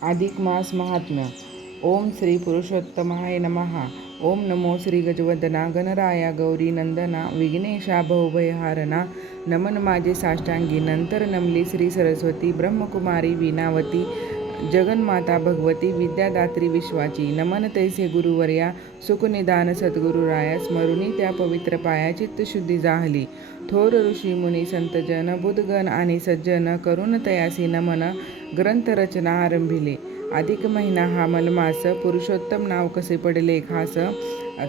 अधिक मास महात्म्य. ओम श्री पुरुषोत्तमाय नमः. ओम नमो श्री गजवदना गणराया गौरी नंदना विघ्नेशा भवभयहारणा. नमन माझे साष्टांगी. नंतर नमली श्री सरस्वती ब्रह्मकुमारी वीणावती जगन्माता भगवती विद्यादात्री विश्वाची. नमन तैसे गुरुवर्या सुखनिदान सद्गुरुराया. स्मरुनी त्या पवित्र पाया चित्तशुद्धी जाहली. थोर ऋषी मुनी संतजन बुधगण आणि सज्जन करून तयासी नमन ग्रंथरचना आरंभिले. अधिक महिना हा मलमास पुरुषोत्तम नाव कसे पडले खास.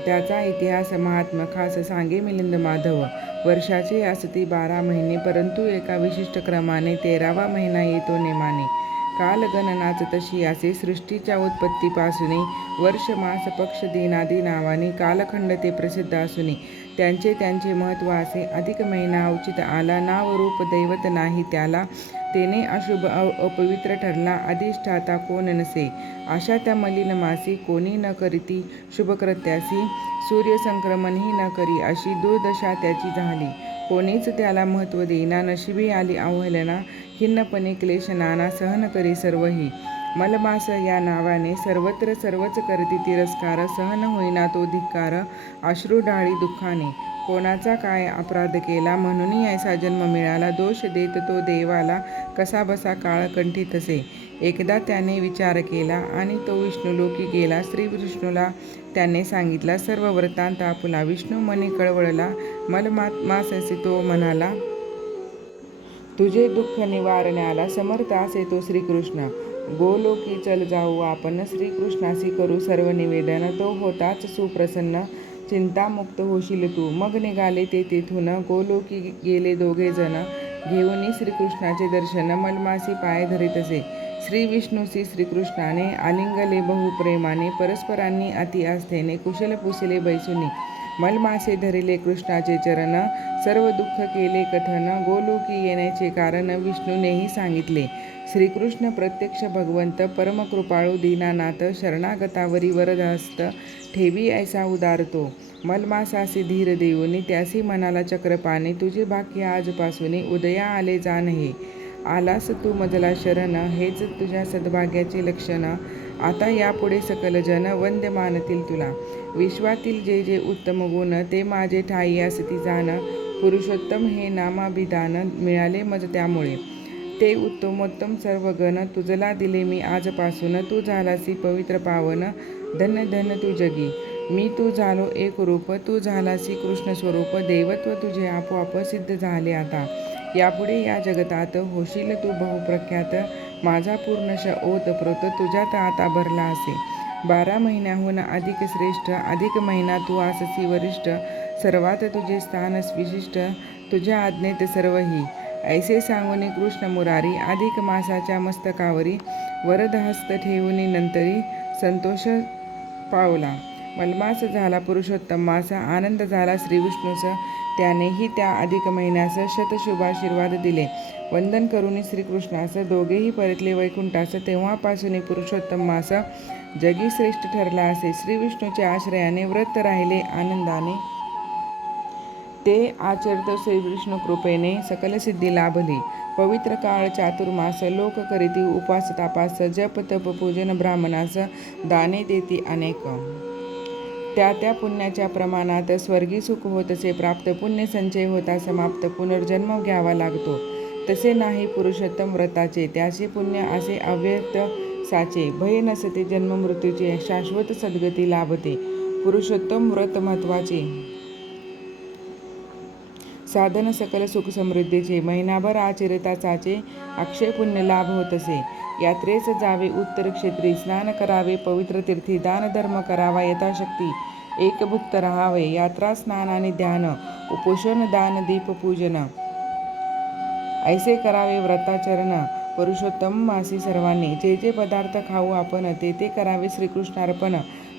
त्याचा इतिहास महात्मा खास सांगे मिलिंद माधव. वर्षाचे असती 12 महिने परंतु एका विशिष्ट क्रमाने 13वा महिना येतो नेमाने. कालगणनाच तशी असे सृष्टीच्या उत्पत्तीपासून वर्ष मास पक्ष दिनादी नावाने कालखंड ते प्रसिद्ध असून त्यांचे महत्त्व असे. अधिक महिना औचित आला नाव रूप दैवत नाही त्याला. तेने अशुभ अपवित्र ठरला अधिष्ठाता कोण नसे. अशा त्या मलिन मासी कोणी न करीती शुभकृत्यासी. सूर्यसंक्रमणही न करी अशी दुर्दशा त्याची झाली. कोणीच त्याला महत्त्व देईना. नशिबी आली अवहेलना. खिन्नपणे क्लेश नाना सहन करी सर्वही. मलमास या नावाने सर्वत्र सर्वच करती तिरस्कार. सहन होईना तो धिक्कार अश्रू ढाळी दुःखाने. कोणाचा काय अपराध केला म्हणून ऐसा जन्म मिळाला. दोष देत तो देवाला कसा बसा काळकंठी तसे. एकदा त्याने विचार केला आणि तो विष्णुलोकी गेला. श्री विष्णूला त्याने सांगितला सर्व वृत्तांत आपुला. विष्णू मनी कळवळला मलमासासी तो म्हणाला. तुझे दुःख निवारण्याला समर्थ असे तो श्रीकृष्ण. गोलोकी चल जाऊ आपण श्रीकृष्णासी करू सर्व निवेदन. तो होताच सुप्रसन्न चिंतामुक्त होशील तू. मग निघाले ते तेथून गोलोकी गेले दोघे जण. घेऊनी श्रीकृष्णाचे दर्शन मलमासी पाय धरीतसे. श्री विष्णूसी श्रीकृष्णाने आलिंगले बहुप्रेमाने. परस्परांनी अति आस्थेने कुशल पुसिले बैसुनी. मलमासे धरिले कृष्णाचे चरण. सर्व दुःख केले कथन. गोलोकी येण्याचे कारण विष्णूनेही सांगितले. श्रीकृष्ण प्रत्यक्ष भगवंत परमकृपाळू दीनानाथ. शरणागतावरी वरदहस्त ठेवी ऐसा उदारतो. मलमासासी धीर देऊनी त्यासी म्हणाला चक्रपाणी. तुझे भाग्य आजपासून उदया आले जाण हे. आलास तू मजला शरण हेच तुझ्या सद्भाग्याचे लक्षण. आता यापुढे सकल जन वंद्य मानतील तुला. विश्वातील जे जे उत्तम गुण ते माझे ठाई असती जाण. पुरुषोत्तम हे नामाभिधान मिळाले मज त्यामुळे. ते उत्तमोत्तम सर्व गण तुझला दिले मी आजपासून. तू झालासी पवित्र पावन धन्य धन्य तू जगी. मी तू झालो एक रूप. तू झालासी कृष्ण स्वरूप. देवत्व तुझे आपोआप सिद्ध झाले आता. यापुढे या जगतात होशील तू बहुप्रख्यात. माझा पूर्णश ओतप्रोत तुझ्यात आता भरला असे. 12 महिन्याहून अधिक श्रेष्ठ अधिक महिना तू आससी वरिष्ठ. सर्वात तुझे स्थान विशिष्ट तुझ्या आज्ञेत सर्वही. ऐसे सांगून कृष्ण मुरारी अधिक मासाच्या मस्तकावरी वरदहस्त ठेवून नंतरी संतोष पावला. मलमास झाला पुरुषोत्तम मास. आनंद झाला श्रीविष्णूस. त्यानेही त्या अधिक महिन्यास शतशुभाशीर्वाद दिले. वंदन करून श्रीकृष्णास दोघेही परतले वैकुंठास. तेव्हापासून पुरुषोत्तम मास जगी श्रेष्ठ ठरला असे. श्रीविष्णूच्या आश्रयाने व्रत राहिले आनंदाने. ते आचरत श्रीविष्णू कृपेने सकल सिद्धी लाभली. पवित्र काळ चातुर्मास लोक करीती उपास तापास. जप तप पूजन ब्राह्मणास दाने देती अनेक. त्या पुण्याच्या प्रमाणात स्वर्गी सुख होतसे प्राप्त. पुण्य संचय होता समाप्त. पुनर्जन्म घ्यावा लागतो तसे नाही पुरुषोत्तम व्रताचे. त्याचे पुण्य असे अव्यक्त साचे. भय नसते जन्म मृत्यूचे. शाश्वत सद्गती लाभते. पुरुषोत्तम व्रत महत्वाचे. साधन सकल सुख समृद्धीचे. महिनाभर आचरिता चाचे. अक्षय पुण्य लाभ होतसे. यात्रेस जावे उत्तर क्षेत्री. स्नान करावे पवित्र तीर्थी. दान धर्म करावा यथाशक्ती. एकभुक्त राहावे. यात्रा स्नान आणि ध्यान. उपोषण दान दीप पूजन ऐसे करावे व्रताचरण. पुरुषोत्तम मासी सर्वांनी. जे जे पदार्थ खाऊ आपण ते ते करावे श्रीकृष्णार्पण.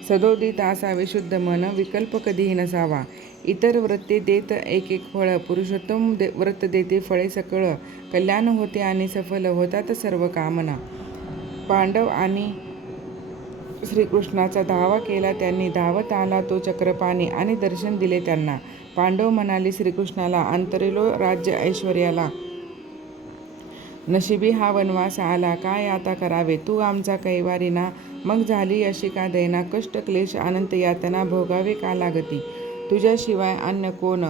सदोदित असावे शुद्ध मन. विकल्प कधीही नसावा. इतर व्रते देत एक एक फळ. पुरुषोत्तम व्रत देते फळे सकळ. कल्याण होते आणि सफल होतात सर्व कामना. पांडव आणि श्रीकृष्णाचा धावा केला त्यांनी. धावत आला तो चक्रपाणी आणि दर्शन दिले त्यांना. पांडव म्हणाले श्रीकृष्णाला अंतरिलो राज्य ऐश्वर्याला. नशिबी हा वनवास आला, काय आता करावे, तू आमचा कैवारी ना. मग झाली अशी का दैना, कष्ट क्लेश अनंत यातना भोगावे का लागती, तुझ्याशिवाय अन्य कोण.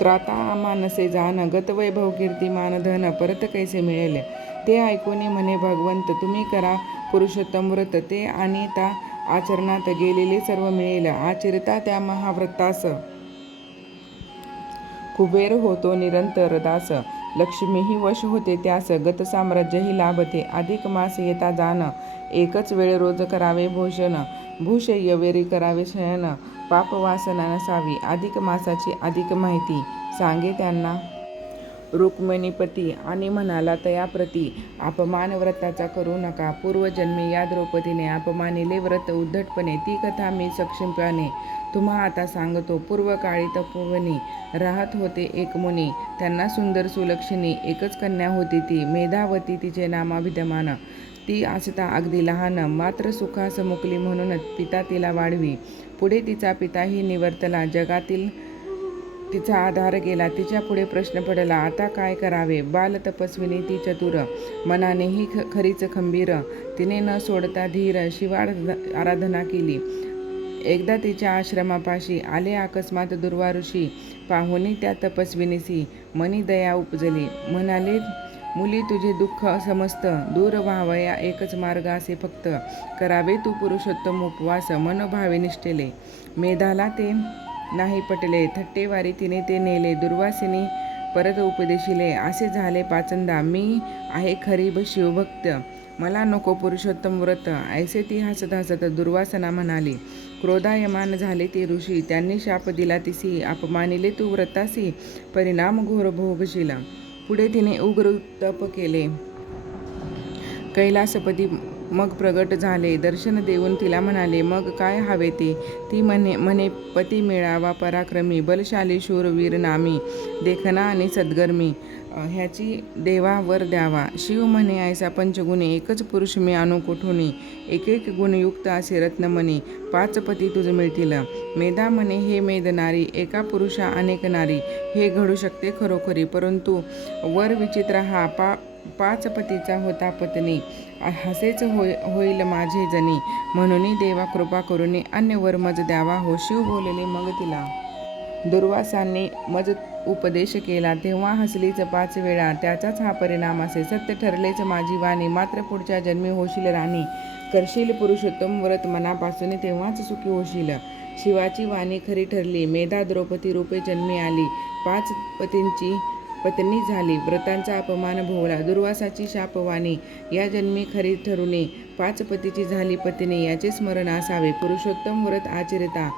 त्राता आम्हा नसे जाण, गत वैभव कीर्तिमान धन परत कैसे मिळेल. ते ऐकूनी म्हणे भगवंत, तुम्ही करा पुरुषोत्तम व्रत, ते आणि ता आचरणात गेलेले सर्व मिळेल. आचरिता त्या महाव्रतास कुबेर होतो निरंतर दास, लक्ष्मीही वश होते त्यास, गत साम्राज्यही लाभते. अधिक मास येता जाण, एकच वेळ रोज करावे भोजन, भूशय्यवेरी करावे शयन, पाप वासना नसावी. अधिक मासाची अधिक माहिती सांगे त्यांना रुक्मिणीपती, आणि म्हणाला तयाप्रती, अपमान व्रताचा करू नका. पूर्वजन्मी या द्रौपदीने अपमानिले व्रत उद्धटपणे, ती कथा मी सक्षमपणे तुम्हा आता सांगतो. पूर्वकाळी तपोवनी राहत होते एक मुनी, त्यांना सुंदर सुलक्षणी एकच कन्या होती, ती मेधावती तिचे नामाभिधमान. ती असता अगदी लहान, मात्र सुखास मुकली म्हणून पिता तिला वाढवी. पुढे तिचा पिताही निवर्तला, जगातील तिचा आधार गेला. तिच्या पुढे प्रश्न पडला, आता काय करावे. बाल तपस्विनी ती चतुर, मनानेही खरीच खंबीर, तिने न सोडता धीर शिवाराधना केली. एकदा तिच्या आश्रमापाशी आले अकस्मात दुर्वा ऋषी, पाहुनी त्या तपस्विनीसी मनी दया उपजली. म्हणाले, मुली तुझे दुःख समस्त दूर व्हावया एकच मार्ग असे फक्त, करावे तू पुरुषोत्तम उपवास मनोभावे निष्ठेले. मेधाला ते नाही पटले, थट्टेवारी तिने ते नेले. दुर्वासिनी परत उपदेशिले, असे झाले पाचंदा, मी आहे खरी शिवभक्त, मला नको पुरुषोत्तम व्रत. ऐसे ती हसत हसत दुर्वासना म्हणाली. क्रोधायमान झाले ते ऋषी, त्यांनी शाप दिला तिसी, अपमानिले तू व्रतासी, परिणाम घोर भोगशील. पुढे तिने उग्र तप केले, कैलासपती मग प्रगट झाले. दर्शन देऊन तिला म्हणाले, मग काय हवे ते. ती म्हणे पती मिळावा पराक्रमी, बलशाली शूरवीर नामी, देखना आणि सद्गर्मी, ह्याची देवा वर द्यावा. शिव म्हणे, ऐसा पंचगुणी एकच पुरुष मी आणू कोठुनी, एक एक गुणयुक्त असे रत्नमणी, 5 पती तुझ मिळतील. मेधा म्हणे, हे मेद नारी, एका पुरुषा अनेक नारी, हे घडू शकते खरोखरी, परंतु वर विचित्र हा, 5 पतीचा होता पत्नी, हसेच होईल माझे जनी, म्हणून देवा कृपा करुनी अन्य वर मज द्यावा हो. शिव बोलले मग तिला. दुर्वासांनी मज उपदेश केला, तेव्हा हसलीच 5 वेळा, त्याचाच हा परिणाम असे. सत्य ठरलेच माझी वाणी, मात्र पुढच्या जन्मी होशील राणी, करशील पुरुषोत्तम व्रत मनापासून, तेव्हाच सुखी होशील. शिवाची वाणी खरी ठरली, मेधा द्रौपदी रूपे जन्मी आली, 5 पतींची पत्नी झाली, व्रतांचा अपमान भोवला. दुर्वासाची शापवाणी या जन्मी खरी ठरुनी, 5 पतीची झाली पत्नी, याचे स्मरण असावे. पुरुषोत्तम व्रत आचरिता,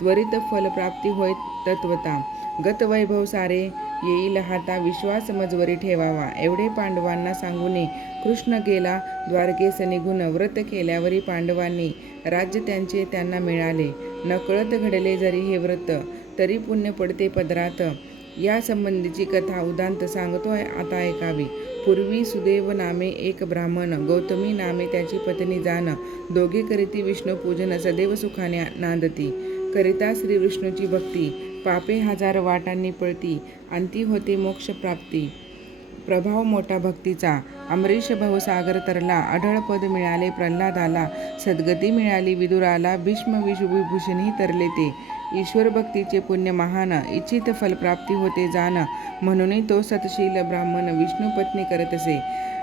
त्वरित फलप्राप्ती होय तत्वता, गत वैभव सारे येईल हाता, विश्वास मजवरी ठेवावा. एवढे पांडवांना सांगून कृष्ण गेला द्वारकेस निघून, व्रत केल्यावरी पांडवांनी राज्य त्यांचे त्यांना मिळाले. नकळत घडले जरी हे व्रत, तरी पुण्य पडते पदरात. या संबंधीची कथा उदांत सांगतोय आता ऐकावी. पूर्वी सुदेव नामे एक ब्राह्मण, गौतमी नामे त्याची पत्नी जाण, दोघे करीती विष्णू पूजन, सदैव सुखाने नांदती, करिता श्री विष्णूची भक्ती, पापे 1000 वाटांनी पळती, अंती होते मोक्ष प्राप्ती. प्रभाव मोठा भक्तीचा, अमरीश भवसागर तरला, अढळ पद मिळाले प्रल्हादाला, सद्गती मिळाली विदुराला, भीष्म विभूषणही तरले ते. ईश्वर भक्तीचे पुण्य महान, इच्छित फलप्राप्ती होते जाण, म्हणून तो सतशील ब्राह्मण विष्णू पत्नी करत असे.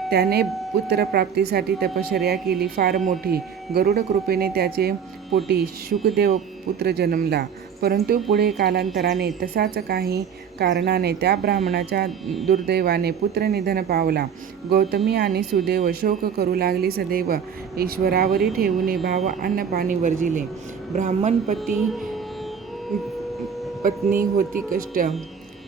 त्याने पुत्रप्राप्तीसाठी तपश्चर्या केली फार मोठी. गरुड कृपेने त्याचे पोटी शुकदेव पुत्र जन्मला. परंतु पुढे कालांतराने तसाच काही कारणाने त्या ब्राह्मणाच्या दुर्दैवाने पुत्र निधन पावला. गौतमी आणि सुदेव शोक करू लागली सदैव, ईश्वरावरी ठेवून भाव अन्न पाणी वर्जिले. ब्राह्मण पत्नी होती कष्ट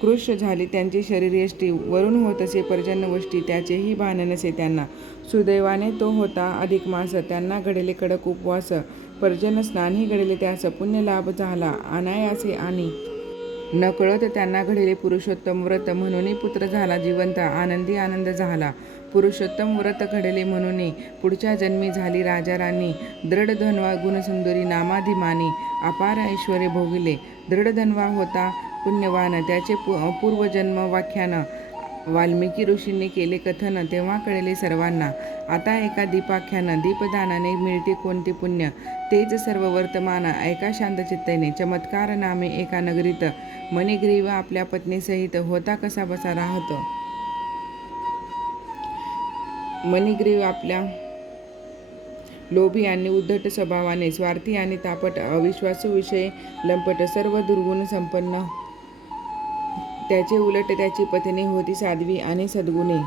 कृश झाली त्यांची शरीरयष्टी, वरून होत असे पर्जन्यवष्टी, त्याचेही भान नसे त्यांना. सुदैवाने तो होता अधिक मास, त्यांना घडले कडक उपवास, पर्जन्य स्नानही घडले त्यास, पुण्य लाभ झाला अनायासे आणि नकळत त्यांना घडले पुरुषोत्तम व्रत, म्हणून पुत्र झाला जिवंत, आनंदी आनंद झाला. पुरुषोत्तम व्रत घडले म्हणून पुढच्या जन्मी झाली राजा राणी, दृढधन्वा गुणसुंदरी नामाधिमानी, अपार ऐश्वर्य भोगिले. दृढधन्वा होता पुण्यवान त्याचे पूर्वजन्म व्याख्यान वाल्मिकी ऋषींनी केले कथन, तेव्हा कळले सर्वांना. आता एका दीपाख्यान दीपदानाने मिळते कोणते पुण्य, तेच सर्व वर्तमान ऐका शांतचित्तेने. चमत्कार नामे एका नगरीत मणिग्रीव आपल्या पत्नीसहित होता कसा बसा राहत. मणिग्रीव आपल्या लोभी आणि उद्धट स्वभावाने, स्वार्थी आणि तापट, अविश्वासू, विषय लंपट, सर्व दुर्गुण संपन्न. त्याचे उलट त्याची पत्नी होती साध्वी आणि सद्गुणी,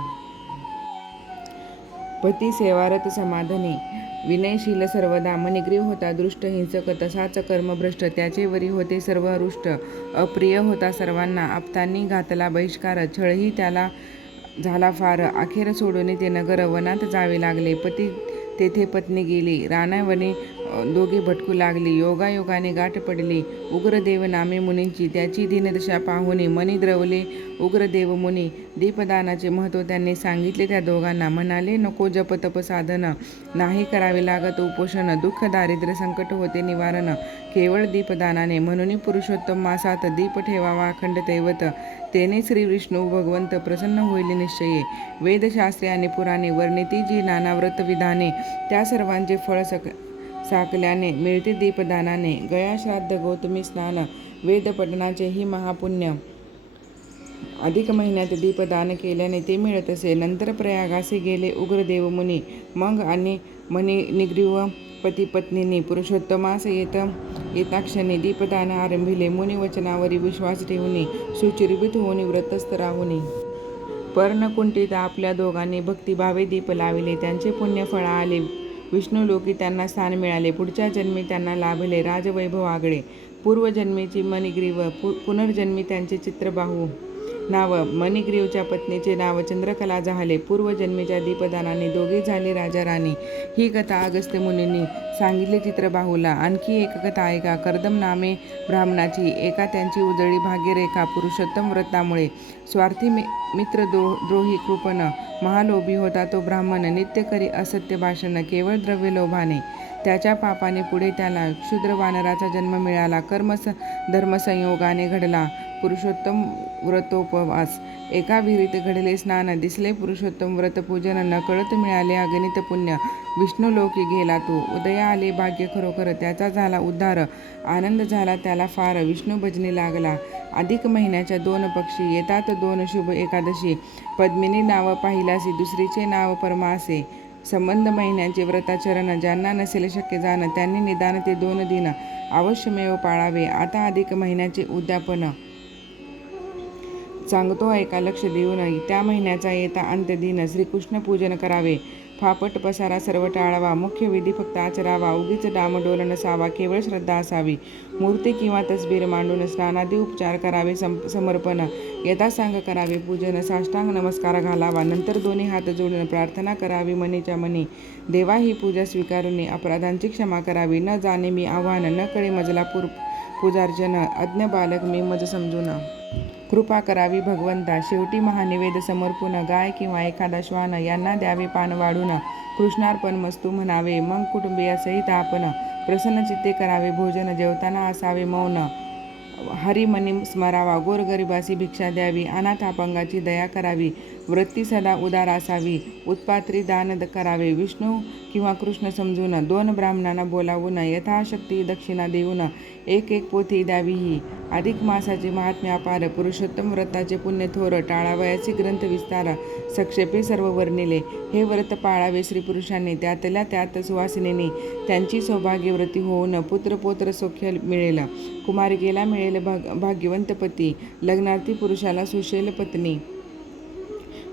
पती सेवारत समाधानी, विनयशील सर्वदा. मणिग्रीव होता दुष्ट, हिंसक, तसाच कर्मभ्रष्ट. त्याचे वरी होते सर्व रुष्ट, अप्रिय होता सर्वांना. आप्तांनी घातला बहिष्कार, छळही त्याला झाला फार. अखेर सोडून ते नगर वनात जावे लागले. पती तेथे पत्नी गेली, रानावनी दोघे भटकू लागली. योगायोगाने गाठ पडली उग्रदेव नामे मुनींची. त्याची दीनदशा पाहुनी मनी द्रवले उग्रदेव मुनी. दीपदानाचे महत्त्व त्यांनी सांगितले त्या दोघांना. म्हणाले, नको जप तप साधन, नाही करावे लागत उपोषण. दुःख दारिद्र्य संकट होते निवारण, केवळ दीपदानाने. म्हणून पुरुषोत्तम मासात दीप ठेवावा अखंड दैवत, तेने श्री विष्णू भगवंत प्रसन्न होईल निश्चये. वेदशास्त्रे आणि पुराणे वर्णिती जी नाना व्रत विधाने, त्या सर्वांचे फळ साकल्याने मिळते दीपदानाने. गया श्राद्ध गौतमी स्नान, वेद पठणाचे ही महापुण्य. अधिक महिन्यात दीपदान केल्याने ते मिळत असे. नंतर प्रयागासी गेले उग्रदेव मुनी. मग आणि मणिग्रीव पती पत्नींनी पुरुषोत्तमास येताक्षणी दीपदान आरंभिले. मुनी वचनावरी विश्वास ठेवून सुचिरभित होऊन व्रतस्थ राहुनी. पर्णकुंटीत आपल्या दोघांनी भक्तिभावे दीप लाविले. त्यांचे पुण्यफळ आले. विष्णुलोकी त्यांना स्थान मिळाले. पुढच्या जन्मी त्यांना लाभले राजवैभव आगळे. पूर्वजन्मीची मणिग्रीव, पुनर्जन्मी त्यांचे चित्रबाहू नाव. मणिग्रीवच्या पत्नीचे नाव चंद्रकला झाले. पूर्वजन्मीच्या दीपदानाने दोघे झाले राजा राणी. ही कथा अगस्त्य मुनींनी सांगितली चित्रबाहूला. आणखी एक कथा ऐका. कर्दम नामे ब्राह्मणाची. एका त्यांची उजळी भाग्यरेखा. पुरुषोत्तम व्रतामुळे स्वार्थी मित्रद्रोही कृपण, महालोभी होता तो ब्राह्मण. नित्य करी असत्य भाषण, केवळ द्रव्य लोभाने. त्याच्या पापाने पुढे त्याला क्षुद्र वानराचा जन्म मिळाला. धर्मसंयोगाने घडला पुरुषोत्तम व्रतोपवास. एका विहिरीत घडले स्नान, दिसले पुरुषोत्तम व्रत पूजन. नकळत मिळाले अगणित पुण्य, विष्णुलोकी गेला तो. उदया आले भाग्य खरोखर, त्याचा झाला उद्धार. आनंद झाला त्याला फार, विष्णू भजनी लागला. अधिक महिन्याच्या 2 पक्षी येतात 2 शुभ एकादशी. पद्मिनी नाव पाहिलासी, दुसरीचे नाव परमा संबंध महिन्यांचे व्रताचरण, ज्यांना नसेल शक्य जाण, त्यांनी निदान ते 2 दिन अवश्यमेव पाळावे. आता अधिक महिन्याचे उद्यापन सांगतो ऐका लक्ष देऊन. त्या महिन्याचा येता अंत्यदिन श्रीकृष्ण पूजन करावे. फापट पसारा सर्व टाळावा. मुख्य विधी फक्त आचरावा. उगीच डामडोल नसावा. केवळ श्रद्धा असावी. मूर्ती किंवा तसबीर मांडून स्नानादी उपचार करावे. समर्पण यथासांग करावे. पूजन साष्टांग नमस्कार घालावा. नंतर दोन्ही हात जोडून प्रार्थना करावी मनीच्या मनी. देवा ही पूजा स्वीकारूनी अपराधांची क्षमा करावी. न जाणे मी आव्हान, न कळे मजला पूजार्चन. अज्ञ बालक मी मज समजून कृपा करावी भगवंता. शेवटी महानिवेद समर्पून गाय किंवा एखादा श्वान यांना द्यावे पान वाढून. कृष्णार्पण मस्तू म्हणावे. मग कुटुंबियासहित आपण प्रसन्नचित्ते करावे भोजन. जेवताना असावे मौन. हरिमनी स्मरावा. गोरगरिबासी भिक्षा द्यावी. अनाथ अपंगाची दया करावी. वृत्ती सदा उदार असावी. उत्पात्री दान करावे. विष्णू किंवा कृष्ण समजून 2 ब्राह्मणांना बोलावून यथाशक्ती दक्षिणा देऊन 1 पोथी द्यावी. ही अधिक मासाचे महात्म्य अपार. पुरुषोत्तम व्रताचे पुण्य थोर. टाळावयाचे ग्रंथ विस्तार. संक्षेपे सर्व वर्णिले. हे व्रत पाळावे स्त्रीपुरुषांनी, त्यातल्या त्यात सुवासिनींनी. त्यांची सौभाग्यवृत्ती होऊन पुत्रपौत्र सौख्य मिळेल. कुमारिकेला मिळेल भाग्यवंत पती. लग्नार्थी पुरुषाला सुशेल पत्नी.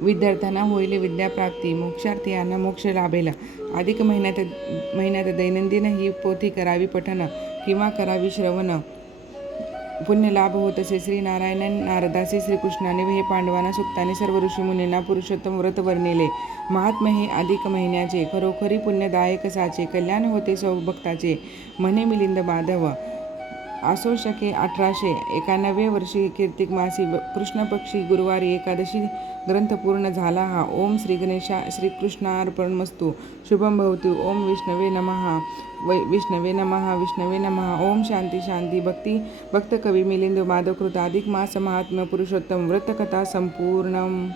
विद्यार्थ्यांना होईल विद्याप्राप्ती. मोक्षार्थीयांना मोक्ष लाभेल. अधिक महिन्यात दैनंदिन ही पोथी करावी पठन किंवा करावी श्रवण. पुण्य लाभ होत असे. श्रीनारायण नारदासी श्रीकृष्णाने हे पांडवांना सुक्ताने सर्व ऋषीमुनींना पुरुषोत्तम व्रत वर्णिले. महात्म्य हे अधिक महिन्याचे खरोखरी पुण्यदायक साचे. कल्याण होते सौभक्ताचे म्हणे मिलिंद माधव. आसो शके 1891 वर्षी कार्तिक मासी कृष्ण पक्षी गुरुवारी एकादशी ग्रंथ पूर्ण झाला. हा ओम श्री गणेशा श्रीकृष्णार्पणमस्तु. शुभम भवतु. ओम विष्णवे नमः. विष्णवे नमः. विष्णवे नमः. ओम शांती शांती. भक्त कवी मिलिंद माधवकृत अधिक मास महात्म्य पुरुषोत्तम व्रतकथा संपूर्णम.